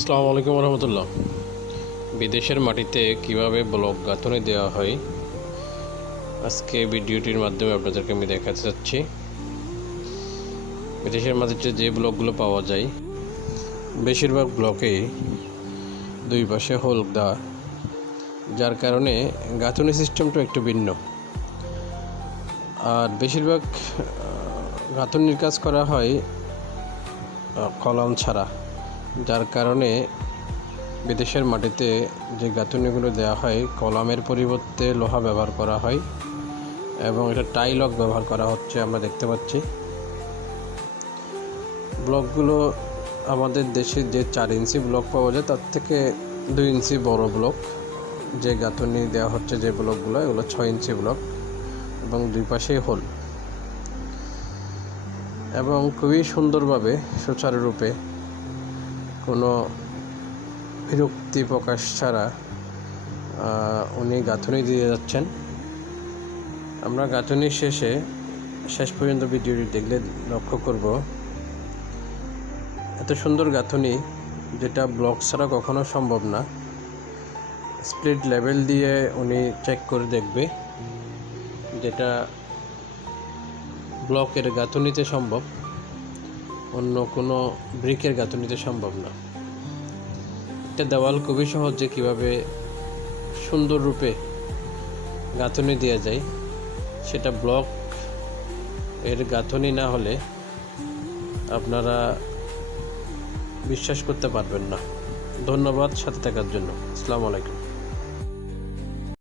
আসসালামু আলাইকুম রহমতুল্লাহ। বিদেশের মাটিতে কিভাবে ব্লক গাঁথনি দেওয়া হয় আজকে ভিডিওটির মাধ্যমে আপনাদেরকে আমি দেখাতে চাচ্ছি। বিদেশের মাটিতে যে ব্লকগুলো পাওয়া যায় বেশিরভাগ ব্লকেই দুই পাশে হোল দেওয়া, যার কারণে গাঁথনি সিস্টেমটা একটু ভিন্ন। আর বেশিরভাগ গাঁথনির কাজ করা হয় কলাম ছাড়া, যার কারণে বিদেশের মাটিতে যে গাঁথনিগুলো দেওয়া হয় কলামের পরিবর্তে লোহা ব্যবহার করা হয় এবং এটা টাইলক ব্যবহার করা হচ্ছে আমরা দেখতে পাচ্ছি। ব্লকগুলো আমাদের দেশে যে 4 ইঞ্চি ব্লক পাওয়া যায় তার থেকে 2 ইঞ্চি বড় ব্লক যে গাঁথনি দেওয়া হচ্ছে, যে ব্লকগুলো এগুলো 6 ইঞ্চি ব্লক এবং দুই পাশেই হোল, এবং খুবই সুন্দরভাবে সুচারুরূপে কোনো বিরক্তি প্রকাশ ছাড়া উনি গাঁথনি দিয়ে যাচ্ছেন। আমরা গাঁথনির শেষ পর্যন্ত ভিডিওটি দেখলে লক্ষ্য করব এত সুন্দর গাঁথনি যেটা ব্লক ছাড়া কখনো সম্ভব না। স্প্লিট লেভেল দিয়ে উনি চেক করে দেখবে, যেটা ব্লকের গাঁথনিতে সম্ভব, অন্য কোনো ব্রিকের গাঁথনিতে সম্ভব না। একটা দেওয়াল খুবই সহজে কীভাবে সুন্দর রূপে গাঁথনি দেওয়া যায় সেটা ব্লক এর গাঁথনি না হলে আপনারা বিশ্বাস করতে পারবেন না। ধন্যবাদ সাথে থাকার জন্য। আসসালামু আলাইকুম।